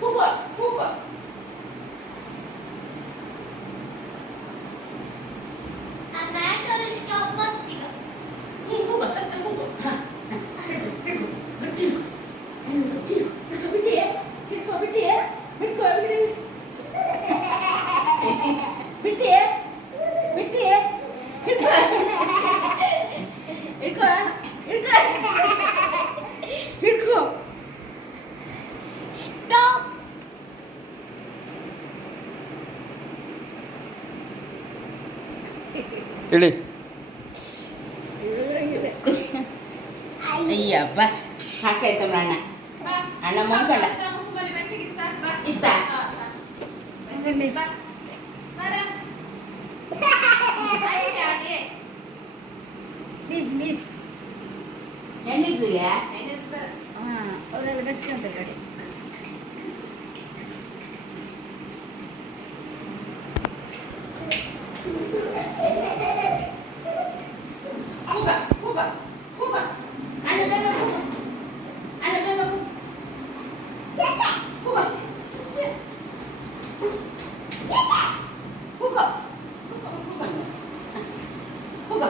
ಕೂಗು ಕೂಗು. ನೀನು ಕೂಗು ಸತ್ತ ಕೂಗು. ಹಾಂ ಹಿಡ್ಕೊ ಗಟ್ಟಿ ಹಿಡ್ಕೊ ಹಿಡ್ಕೊ ಬಿಟ್ಟಿಯೇ ಹಿಡ್ಕೊ ಬಿಟ್ಟಿಯೇ ಹಿಡ್ಕೊ ಬಿಟ್ಟಿಯೇ ಬಿಟ್ಟಿಯೇ ಹಿಡ್ಕೊ ಹಿಡ್ಕೊ ಹಿಡ್ಕೊ ಹಿಡ್ಕೊ. ಸ್ಟಾಪ್. ಹೇಳಿ. ಅಯ್ಯಬ್ಬ ಸಾಕಾಯ್ತಮ್ಮ ಅಣ್ಣ. ಅಣ್ಣ ಮುಗ್ಕೊಂಡ ಇತ್ತ ಎಣ್ಣಿದ್ರಿಗೆ ಅವರೆಲ್ಲ ಗಟ್ಟಿ ಗಾಡಿ ಕೂಗ ಕೂಗ ಕೂಗ. ಅಣ್ಣ ಬೇಗ ಕೂಗು. ಅಣ್ಣ ಬೇಗ ಕೂಗು. ಕೂಗು. ಕೂಗು. ಕೂಗು. ಕೂಗು.